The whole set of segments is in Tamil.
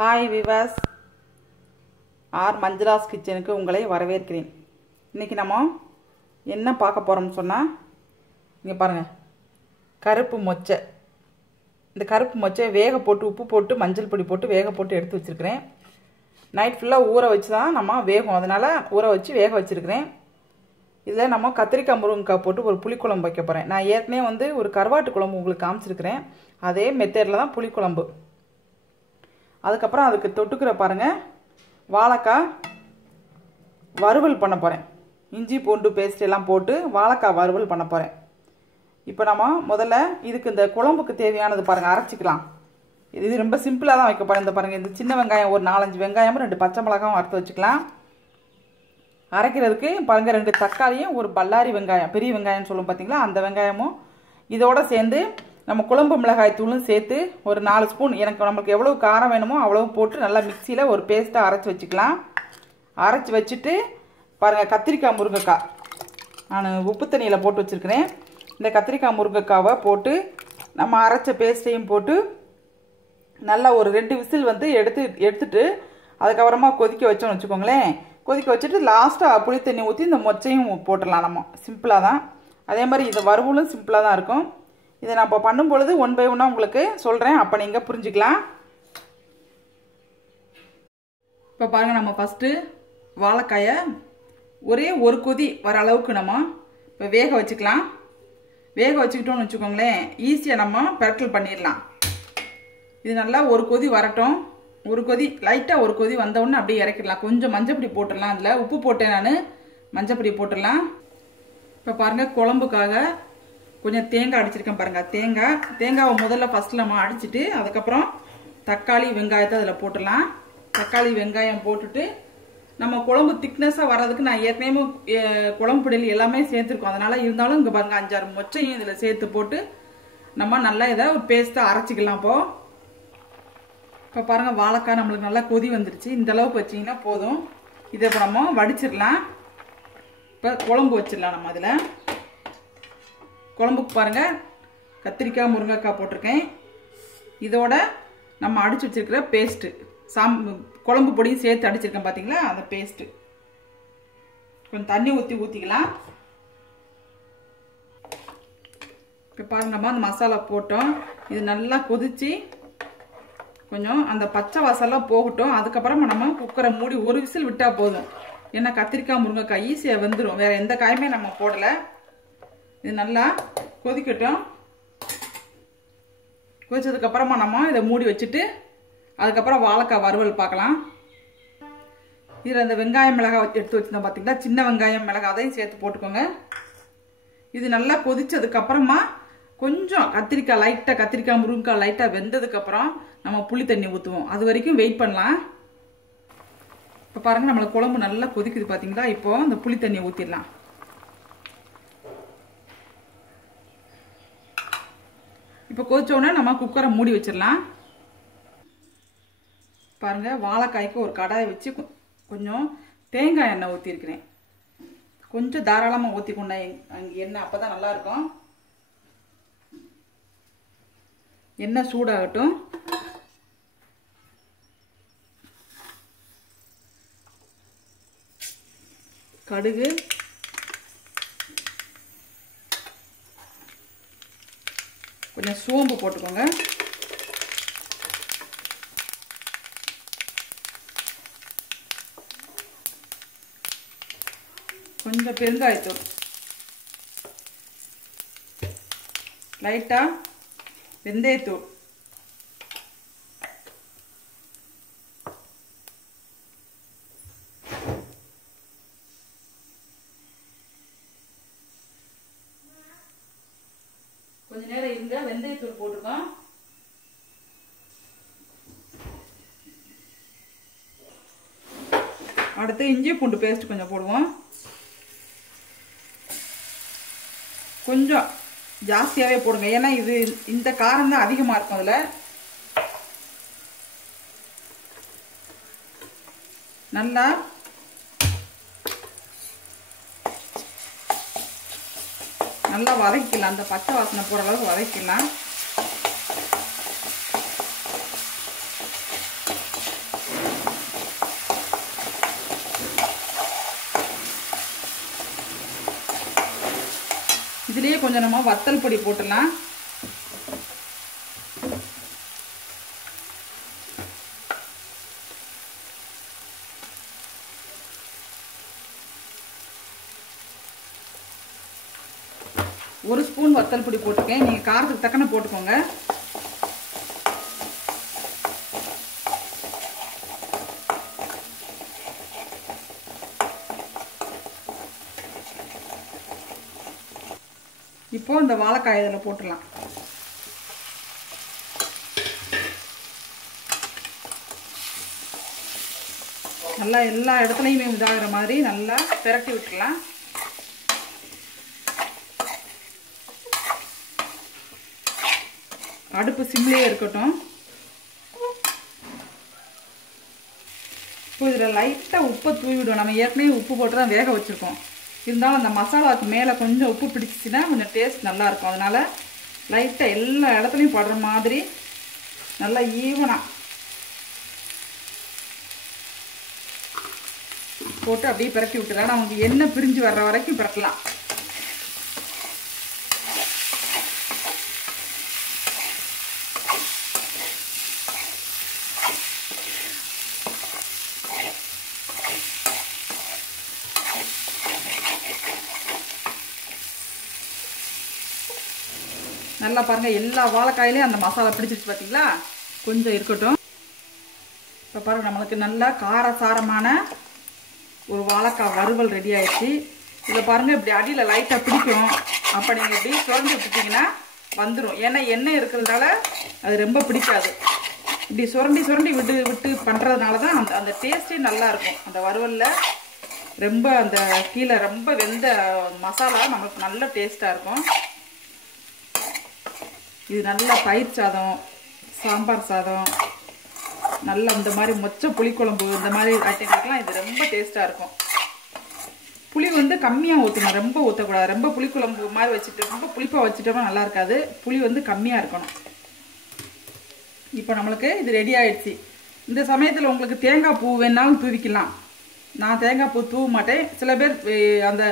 ஹாய் விவாஸ் ஆர் மஞ்சளாஸ் கிச்சனுக்கு உங்களை வரவேற்கிறேன். இன்றைக்கி நம்ம என்ன பார்க்க போகிறோம்னு சொன்னால் இங்கே பாருங்கள் கருப்பு மொச்சை. இந்த கருப்பு மொச்சை வேக போட்டு உப்பு போட்டு மஞ்சள் பொடி போட்டு வேக போட்டு எடுத்து வச்சுருக்கிறேன். நைட் ஃபுல்லாக ஊற வச்சு தான் நம்ம வேகும். அதனால் ஊற வச்சு வேக வச்சுருக்கிறேன். இதில் நம்ம கத்திரிக்காய் முருங்கைக்காய் போட்டு ஒரு புளிக்குழம்பு வைக்க போகிறேன் நான் ஏற்கனவே வந்து ஒரு கருவாட்டு குழம்பு உங்களுக்கு காமிச்சிருக்கிறேன். அதே மெத்தேடில் தான் புளிக்குழம்பு. அதுக்கப்புறம் அதுக்கு தொட்டுக்கிற பாருங்கள் வாழைக்காய் வறுவல் பண்ண போகிறேன் இஞ்சி பூண்டு பேஸ்ட் எல்லாம் போட்டு வாழைக்காய் வறுவல் பண்ண போகிறேன் இப்போ நம்ம முதல்ல இதுக்கு இந்த குழம்புக்கு தேவையானது பாருங்கள் அரைச்சிக்கலாம். இது ரொம்ப சிம்பிளாக தான் வைக்க போகிறேன் இந்த பாருங்கள் இந்த சின்ன வெங்காயம் ஒரு நாலஞ்சு வெங்காயமும் ரெண்டு பச்சை மிளகாவும் அறுத்து வச்சுக்கலாம். அரைக்கிறதுக்கு பாருங்கள் ரெண்டு தக்காளியும் ஒரு பல்லாரி வெங்காயம் பெரிய வெங்காயம்னு சொல்லும் பார்த்தீங்களா அந்த வெங்காயமும் இதோடு சேர்ந்து நம்ம குழம்பு மிளகாய் தூளும் சேர்த்து ஒரு நாலு ஸ்பூன் எனக்கு நம்மளுக்கு எவ்வளோ காரம் வேணுமோ அவ்வளோ போட்டு நல்லா மிக்சியில் ஒரு பேஸ்ட்டாக அரைச்சி வச்சுக்கலாம். அரைச்சி வச்சுட்டு பாருங்கள் கத்திரிக்காய் முருங்கைக்காய். நான் உப்பு தண்ணியில் போட்டு வச்சுருக்கிறேன். இந்த கத்திரிக்காய் முருங்கைக்காவை போட்டு நம்ம அரைச்ச பேஸ்ட்டையும் போட்டு நல்லா ஒரு ரெண்டு விசில் வந்து எடுத்து எடுத்துட்டு அதுக்கப்புறமா கொதிக்க வச்சோம்னு வச்சுக்கோங்களேன். கொதிக்க வச்சுட்டு லாஸ்ட்டாக புளி தண்ணி ஊற்றி இந்த மொச்சையும் போட்டுடலாம் நம்ம. சிம்பிளாக தான். அதே மாதிரி இந்த வறுவலும் சிம்பிளாக தான் இருக்கும். இதை நான் இப்போ பண்ணும் பொழுது ஒன் பை ஒன்னாக உங்களுக்கு சொல்கிறேன் அப்போ நீங்கள் புரிஞ்சுக்கலாம். இப்போ பாருங்கள் நம்ம ஃபஸ்ட்டு வாழைக்காயை ஒரே ஒரு கொதி வர அளவுக்கு நம்ம இப்போ வேக வச்சுக்கலாம். வேக வச்சுக்கிட்டோம்னு வச்சுக்கோங்களேன். ஈஸியாக நம்ம பெரட்டல் பண்ணிடலாம். இது நல்லா ஒரு கொதி வரட்டும். ஒரு கொதி லைட்டாக ஒரு கொதி வந்தவுடனே அப்படியே இறக்கிடலாம். கொஞ்சம் மஞ்சப்பொடி போட்டுடலாம். அதில் உப்பு போட்டேன் நான். மஞ்சப்பொடி போட்டுடலாம். இப்போ பாருங்கள் குழம்புக்காக கொஞ்சம் தேங்காய் அடிச்சிருக்கேன் பாருங்கள் தேங்காய் தேங்காவை முதல்ல ஃபஸ்ட்டில் நம்ம அடிச்சுட்டு அதுக்கப்புறம் தக்காளி வெங்காயத்தை அதில் போட்டுடலாம். தக்காளி வெங்காயம் போட்டுட்டு நம்ம குழம்பு திக்னஸாக வர்றதுக்கு நான் ஏற்கனவே குழம்பு பிடியில் எல்லாமே சேர்த்துருக்கோம். அதனால் இருந்தாலும் இங்கே பாருங்கள் அஞ்சாறு மொச்சையும் இதில் சேர்த்து போட்டு நம்ம நல்லா இதை ஒரு பேஸ்ட்டாக அரைச்சிக்கலாம் இப்போது இப்போ பாருங்கள் வாழைக்காய் நம்மளுக்கு நல்லா கொதி வந்துருச்சு. இந்த அளவுக்கு வச்சிங்கன்னா போதும். இதை நம்ம வடிச்சிடலாம். இப்போ குழம்பு வச்சிடலாம் நம்ம அதில். குழம்புக்கு பாருங்கள் கத்திரிக்காய் முருங்கைக்காய் போட்டிருக்கேன். இதோட நம்ம அடிச்சு வச்சிருக்கிற பேஸ்ட்டு சாம் குழம்பு பொடியும் சேர்த்து அடிச்சிருக்கேன் பார்த்தீங்களா அந்த பேஸ்ட்டு கொஞ்சம் தண்ணி ஊற்றி ஊற்றிக்கலாம் இப்போ பாருங்கம்மா அந்த மசாலா போட்டோம். இது நல்லா கொதிச்சு கொஞ்சம் அந்த பச்சை வாசலாம் போகட்டும். அதுக்கப்புறமா நம்ம குக்கரை மூடி ஒரு விசில் விட்டால் போதும். ஏன்னா கத்திரிக்காய் முருங்கைக்காய் ஈஸியாக வந்துடும் வேறு எந்த காயுமே நம்ம போடலை. இது நல்லா கொதிக்கட்டும். கொதிச்சதுக்கப்புறமா நம்ம இதை மூடி வச்சுட்டு அதுக்கப்புறம் வாழைக்காய் வறுவல் பார்க்கலாம். இதில் இந்த வெங்காயம் மிளகாய் எடுத்து வச்சுருந்தோம் பார்த்தீங்களா? சின்ன வெங்காயம் மிளகாய் அதையும் சேர்த்து போட்டுக்கோங்க. இது நல்லா கொதிச்சதுக்கப்புறமா கொஞ்சம் கத்திரிக்காய் லைட்டாக கத்திரிக்காய் முருங்கைக்காய் லைட்டாக வெந்ததுக்கப்புறம் நம்ம புளி தண்ணி ஊற்றுவோம் அது வரைக்கும் வெயிட் பண்ணலாம். இப்போ பாருங்கள் நம்மளுக்கு குழம்பு நல்லா கொதிக்குது பார்த்தீங்களா? இப்போது அந்த புளி தண்ணியை ஊற்றிடலாம் இப்போ கொதிச்சோடனே நம்ம குக்கரை மூடி வச்சிடலாம். பாருங்கள் வாழைக்காய்க்கு ஒரு கடாயை வச்சு கொஞ்சம் தேங்காய் எண்ணெய் ஊற்றிருக்கிறேன் கொஞ்சம் தாராளமாக ஊற்றிக்கொண்டேன் அங்கே எண்ணெய் அப்போ தான் நல்லாயிருக்கும் எண்ணெய் சூடாகட்டும். கடுகு கொஞ்சம் சோம்பு போட்டுக்கோங்க. கொஞ்சம் பெருங்காயத்தூள். லைட்டாக வெந்தயத்தூள். அடுத்து இஞ்சி பூண்டு பேஸ்ட் கொஞ்சம் போடுவோம். கொஞ்சம் ஜாஸ்தியாகவே போடுங்க. ஏன்னா இது இந்த காரம் தான் அதிகமாக இருக்கும் அதில். நல்லா நல்லா வதக்கிக்கலாம். அந்த பச்சை வாசனை போகிற அளவுக்கு வதக்கிக்கலாம். இதுலேயே கொஞ்சம் நம்ம வத்தல் பொடி போட்டுடலாம். ஒரு ஸ்பூன் வத்தல் பொடி போட்டிருக்கேன். நீங்கள் காரத்துக்கு தக்கன போட்டுக்கோங்க. இப்போது இந்த வாழைக்காய் இதில் போட்டுடலாம். நல்லா எல்லா இடத்துலையுமே இதாகிற மாதிரி நல்லா பெரட்டி விட்டுடலாம். அடுப்பு சிம்லேயே இருக்கட்டும். இப்போ இதில் லைட்டாக உப்பை தூவிடும் நம்ம ஏற்கனவே உப்பு போட்டு தான் வேக வச்சுருக்கோம். இருந்தாலும் அந்த மசாலாவுக்கு மேலே கொஞ்சம் உப்பு பிடிச்சிச்சின்னா கொஞ்சம் டேஸ்ட் நல்லாயிருக்கும். அதனால் லைட்டாக எல்லா இடத்துலையும் படுற மாதிரி நல்லா ஈவனாக போட்டு அப்படியே பிரட்டி விட்டுறேன். அவங்க எண்ணெய் பிரிஞ்சு வர்ற வரைக்கும் பிரட்டலாம். நல்லா பாருங்கள் எல்லா வாழைக்காயிலையும் அந்த மசாலா பிடிச்சிருச்சு பார்த்தீங்களா கொஞ்சம் இருக்கட்டும். இப்போ பாருங்கள் நம்மளுக்கு நல்லா காரசாரமான ஒரு வாழைக்காய் வறுவல் ரெடி ஆயிடுச்சு. இதை பாருங்கள் இப்படி அடியில் லைட்டாக பிடிக்கும். அப்போ நீங்கள் இப்படி சுரண்டி விட்டுட்டிங்கன்னா வந்துடும் ஏன்னா எண்ணெய் இருக்கிறதுனால அது ரொம்ப பிடிக்காது. இப்படி சுரண்டி சுரண்டி விட்டு விட்டு பண்ணுறதுனால தான் அந்த அந்த டேஸ்ட்டே நல்லாயிருக்கும் அந்த வறுவலில் ரொம்ப அந்த கீழே ரொம்ப வெந்த மசாலா நம்மளுக்கு நல்ல டேஸ்ட்டாக இருக்கும். இது நல்லா பயிர் சாதம் சாம்பார் சாதம் நல்ல இந்த மாதிரி மொச்ச புளிக்குழம்பு இந்த மாதிரி ஐட்டங்களுக்கெல்லாம் இது ரொம்ப டேஸ்ட்டாக இருக்கும். புளி வந்து கம்மியாக ஊற்றணும் ரொம்ப ஊற்றக்கூடாது ரொம்ப புளிக்குழம்பு மாதிரி வச்சுட்டு ரொம்ப புளிப்பாக வச்சுட்டோம்னா நல்லா இருக்காது. புளி வந்து கம்மியாக இருக்கணும். இப்போ நம்மளுக்கு இது ரெடி ஆகிடுச்சு இந்த சமயத்தில் உங்களுக்கு தேங்காய் பூ வேணாலும் தூவிக்கலாம். நான் தேங்காய் பூ தூவ மாட்டேன். சில பேர் அந்த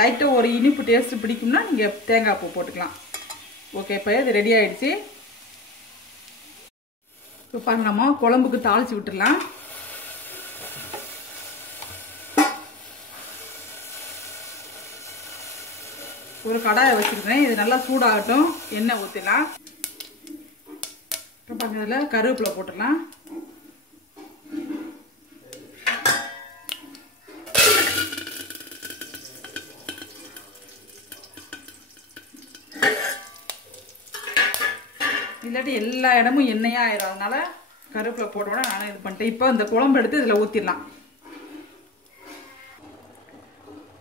லைட்டாக ஒரு இனிப்பு டேஸ்ட் பிடிக்கும்னா நீங்கள் தேங்காய் பூ போட்டுக்கலாம். ஓகே இப்போ இது ரெடி ஆகிடுச்சு இப்போ பாருங்க குழம்புக்கு தாளிச்சு விட்டுடலாம் ஒரு கடாயை வச்சுருக்கேன் இது நல்லா சூடாகட்டும். எண்ணெய் ஊற்றிடலாம் இப்போ இதில் கருவேப்பிலை போட்டுடலாம். இல்லாட்டி எல்லா இடமும் எண்ணெயாக ஆயிரும். அதனால கருவேப்பிலை போட்டோட நானும் இது பண்ணிட்டேன். இப்போ இந்த குழம்பு எடுத்து இதில் ஊற்றிடலாம்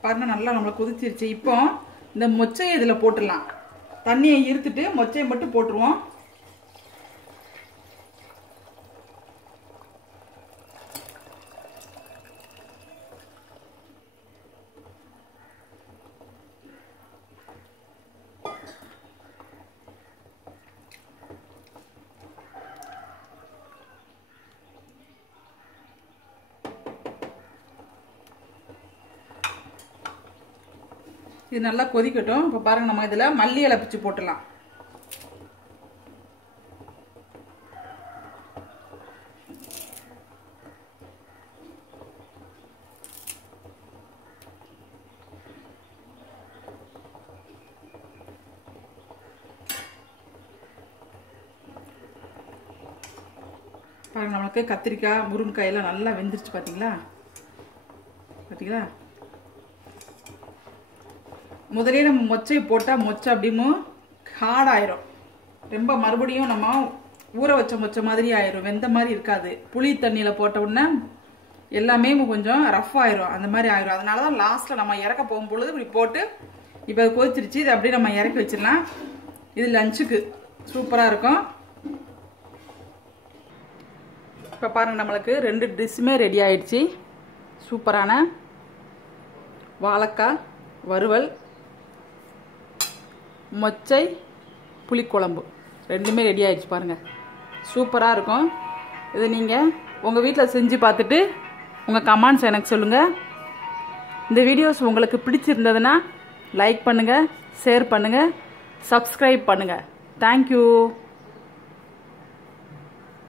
பாருங்க நல்லா நம்மளை கொதிச்சிருச்சு. இப்போ இந்த மொச்சையை இதில் போட்டுடலாம். தண்ணியை இருத்துட்டு மொச்சையை மட்டும் போட்டுருவோம். இது நல்லா கொதிக்கட்டும். இப்போ பாருங்க நம்ம இதில் மல்லி இலை பிச்சு போட்டுடலாம். பாருங்க நம்மளுக்கு கத்திரிக்காய் முருங்கைக்காய் எல்லாம் நல்லா வெந்துருச்சு பார்த்தீங்களா பார்த்தீங்களா முதலே நம்ம மொச்சை போட்டால் மொச்சை அப்படிமோ ஹார்டாயிரும். ரொம்ப மறுபடியும் நம்ம ஊற வச்ச மொச்சை மாதிரி ஆயிரும். வெந்த மாதிரி இருக்காது. புளி தண்ணியில் போட்ட உடனே எல்லாமே கொஞ்சம் ரஃப் ஆயிரும். அந்த மாதிரி ஆயிரும். அதனால தான் லாஸ்ட்டில் நம்ம இறக்க போகும்பொழுது இப்படி போட்டு இப்போ அது கொதிச்சிருச்சு. இது அப்படியே நம்ம இறக்கி வச்சிடலாம். இது லஞ்சுக்கு சூப்பராக இருக்கும். இப்போ பாருங்கள் நம்மளுக்கு ரெண்டு டிஷ்ஷுமே ரெடி ஆயிடுச்சு. சூப்பரான வாழைக்காய் வறுவல் மொச்சை புளிக்குழம்பு. ரெண்டுமே ரெடி ஆயிடுச்சு பாருங்கள் சூப்பராக இருக்கும். இது நீங்கள் உங்கள் வீட்டில் செஞ்சு பார்த்துட்டு உங்கள் கமெண்ட்ஸ் எனக்கு சொல்லுங்கள் இந்த வீடியோஸ் உங்களுக்கு பிடிச்சிருந்ததுன்னா லைக் பண்ணுங்கள் ஷேர் பண்ணுங்கள் சப்ஸ்கிரைப் பண்ணுங்கள் தேங்க்யூ